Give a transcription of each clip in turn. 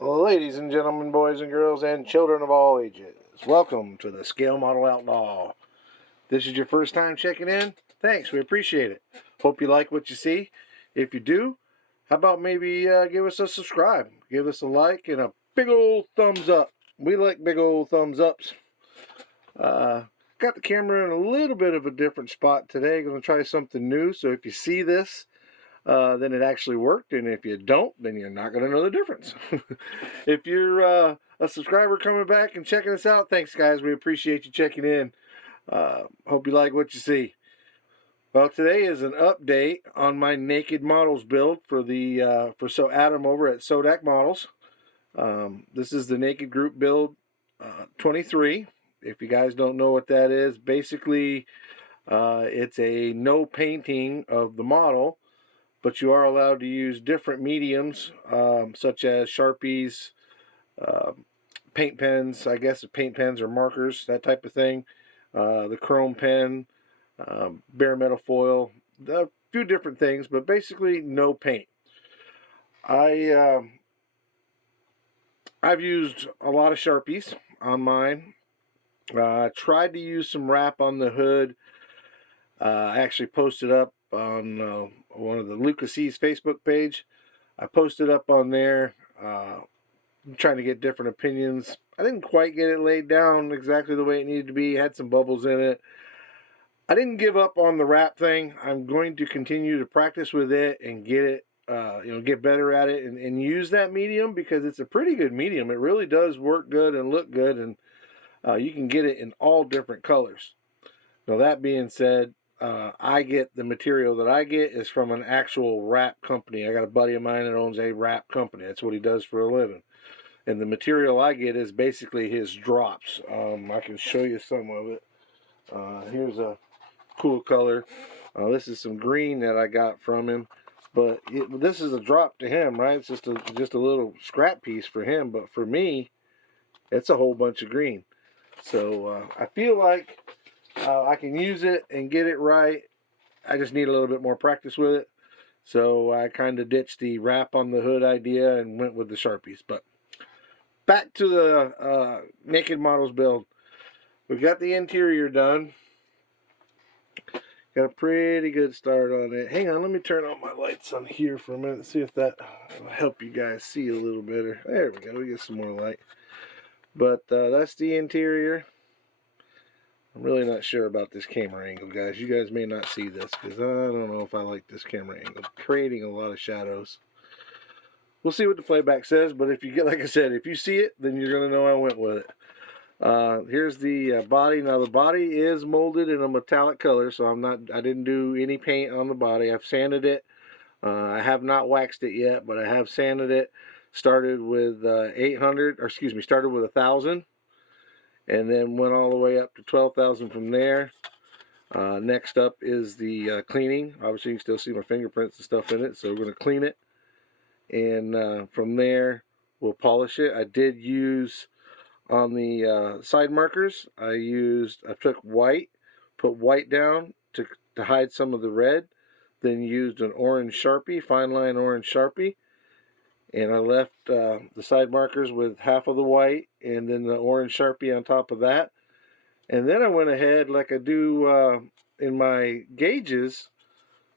Ladies and gentlemen, boys and girls, and children of all ages, welcome to the Scale Model Outlaw. This is your first time checking in? Thanks, we appreciate it. Hope you like what you see. If you do, how about maybe give us a subscribe, give us a like, and a big old thumbs up. We like big old thumbs ups. Got the camera in a little bit of a different spot today. Going to try something new, so if you see this, then it actually worked, and if you don't, then you're not going to know the difference. If you're a subscriber coming back and checking us out, thanks guys, we appreciate you checking in. Hope you like what you see. Well, today is an update on my naked models build for Adam over at Sodak Models. This is the naked group build 23. If you guys don't know what that is, basically it's a no painting of the model, but you are allowed to use different mediums, such as Sharpies, paint pens, I guess paint pens or markers, that type of thing, the chrome pen, bare metal foil, a few different things, but basically no paint. I've used a lot of Sharpies on mine. Tried to use some wrap on the hood. I actually posted up on one of the Lucas E's Facebook page. I posted up on there, trying to get different opinions. I didn't quite get it laid down exactly the way it needed to be. It had some bubbles in it. I didn't give up on the wrap thing. I'm going to continue to practice with it and get it, get better at it and use that medium, because it's a pretty good medium. It really does work good and look good, and you can get it in all different colors. Now, that being said, I get the material that I get is from an actual wrap company. I got a buddy of mine that owns a wrap company. That's what he does for a living. And the material I get is basically his drops. I can show you some of it. Here's a cool color. This is some green that I got from him. But this is a drop to him, right? It's just a little scrap piece for him. But for me, it's a whole bunch of green. So I feel like I can use it and get it right. I just need a little bit more practice with it. So I kind of ditched the wrap on the hood idea and went with the Sharpies. But back to the naked models build. We've got the interior done. Got a pretty good start on it. Hang on, let me turn on my lights on here for a minute, see if that will help you guys see a little better. There we go, we get some more light. But that's the interior. I'm really not sure about this camera angle, guys. You guys may not see this, because I don't know if I like this camera angle. Creating a lot of shadows. We'll see what the playback says, but if you get, like I said, if you see it, then you're going to know I went with it. Here's the body. Now, the body is molded in a metallic color, so I didn't do any paint on the body. I've sanded it. I have not waxed it yet, but I have sanded it. Started with 1,000, and then went all the way up to 12,000 from there. Next up is the cleaning. Obviously, you can still see my fingerprints and stuff in it, so we're going to clean it. And from there, we'll polish it. I did use, on the side markers, I took white, put white down to hide some of the red, then used an orange Sharpie, fine line orange Sharpie, and I left the side markers with half of the white and then the orange Sharpie on top of that. And then I went ahead, like I do in my gauges,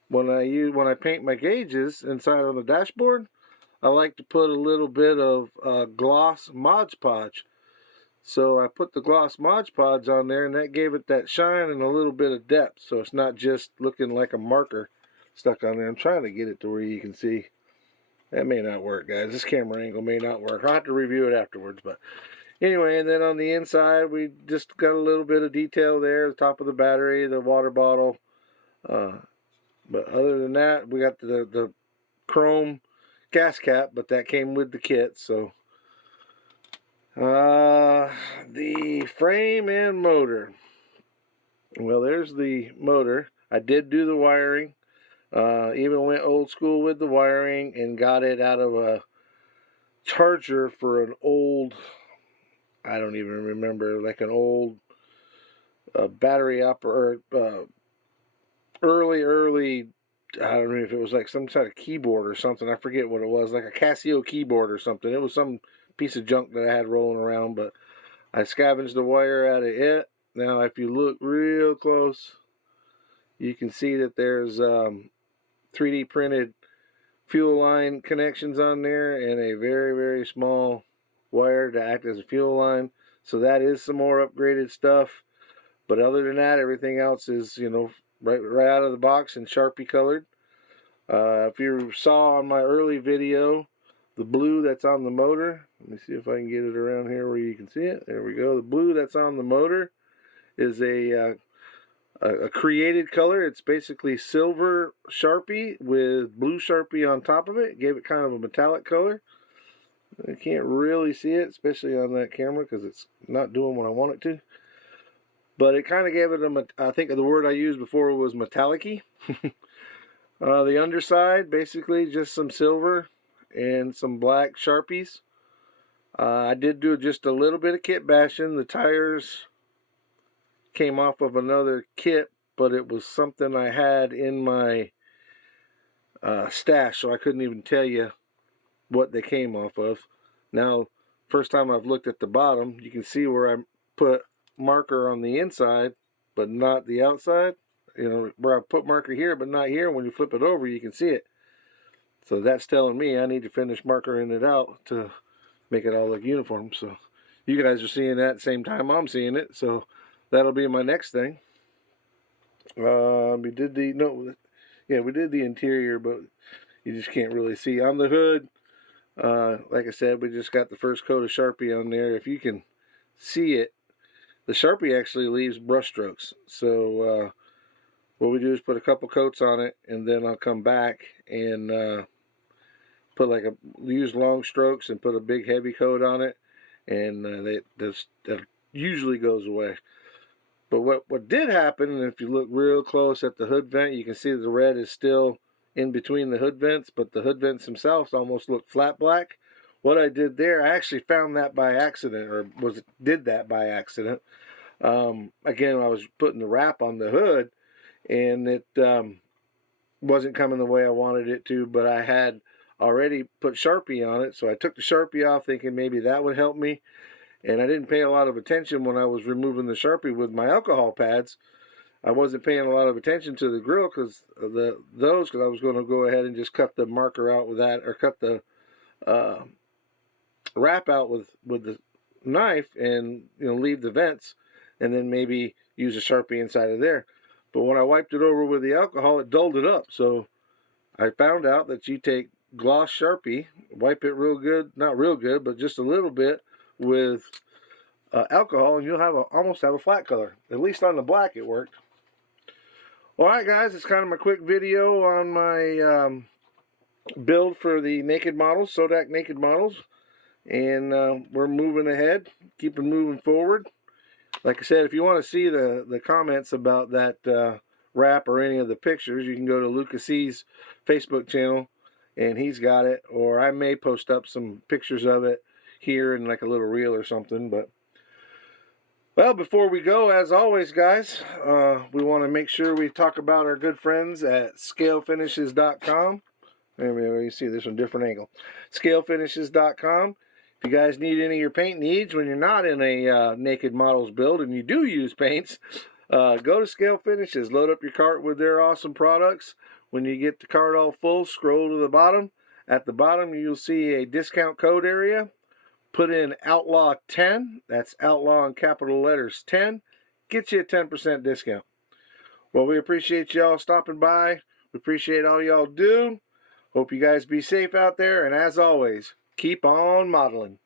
when I paint my gauges inside on the dashboard, I like to put a little bit of gloss Mod Podge. So I put the gloss Mod Podge on there, and that gave it that shine and a little bit of depth. So it's not just looking like a marker stuck on there. I'm trying to get it to where you can see. That may not work, guys. This camera angle may not work. I'll have to review it afterwards. But anyway, and then on the inside, we just got a little bit of detail there. The top of the battery, the water bottle. But other than that, we got the chrome gas cap, but that came with the kit. So the frame and motor. Well, there's the motor. I did do the wiring. Even went old school with the wiring and got it out of a charger for an old, I don't even remember, like an old battery up or early I don't know if it was like some kind of keyboard or something. I forget what it was, like a Casio keyboard or something. It was some piece of junk that I had rolling around, but I scavenged the wire out of it. Now, if you look real close, you can see that there's 3D printed fuel line connections on there and a very, very small wire to act as a fuel line. So that is some more upgraded stuff. But other than that, everything else is, you know, right out of the box and Sharpie colored. If you saw on my early video, the blue that's on the motor, let me see if I can get it around here where you can see it. There we go. The blue that's on the motor is a created color. It's basically silver Sharpie with blue Sharpie on top of it. Gave it kind of a metallic color. I can't really see it, especially on that camera, because it's not doing what I want it to. But it kind of gave it a, I think the word I used before was metallic-y. The underside, basically just some silver and some black Sharpies. I did do just a little bit of kit bashing. The tires came off of another kit, but it was something I had in my stash, so I couldn't even tell you what they came off of. Now, first time I've looked at the bottom, you can see where I put marker on the inside, but not the outside. You know, where I put marker here, but not here. When you flip it over, you can see it. So that's telling me I need to finish markering it out to make it all look uniform. So you guys are seeing that at the same time I'm seeing it. So that'll be my next thing. We did the interior, but you just can't really see. On the hood, like I said, we just got the first coat of Sharpie on there. If you can see it, the Sharpie actually leaves brush strokes. So what we do is put a couple coats on it, and then I'll come back and put use long strokes and put a big heavy coat on it, and that usually goes away. But what did happen, and if you look real close at the hood vent, you can see the red is still in between the hood vents, but the hood vents themselves almost look flat black. What I did there, I actually found that by accident, or did that by accident. Again, I was putting the wrap on the hood, and it wasn't coming the way I wanted it to, but I had already put Sharpie on it, so I took the Sharpie off thinking maybe that would help me, and I didn't pay a lot of attention when I was removing the Sharpie with my alcohol pads. I wasn't paying a lot of attention to the grill because I was going to go ahead and just cut the marker out with that, or cut the wrap out with the knife, and leave the vents, and then maybe use a Sharpie inside of there. But when I wiped it over with the alcohol, it dulled it up. So I found out that you take gloss Sharpie, wipe it real good, not real good, but just a little bit with alcohol, and you'll almost have a flat color. At least on the black it worked. Alright guys, it's kind of my quick video on my build for the naked models, Sodak naked models. And we're moving ahead, keeping moving forward. Like I said, if you want to see the comments about that wrap or any of the pictures, you can go to Lucas C's Facebook channel, and he's got it. Or I may post up some pictures of it here in like a little reel or something. But well, before we go, as always, guys, we want to make sure we talk about our good friends at ScaleFinishes.com. There you see this from a different angle. ScaleFinishes.com. If you guys need any of your paint needs when you're not in a naked models build and you do use paints, go to Scale Finishes. Load up your cart with their awesome products. When you get the cart all full, scroll to the bottom. At the bottom, you'll see a discount code area. Put in Outlaw 10. That's Outlaw in capital letters 10. Get you a 10% discount. Well, we appreciate y'all stopping by. We appreciate all y'all do. Hope you guys be safe out there. And as always, keep on modeling.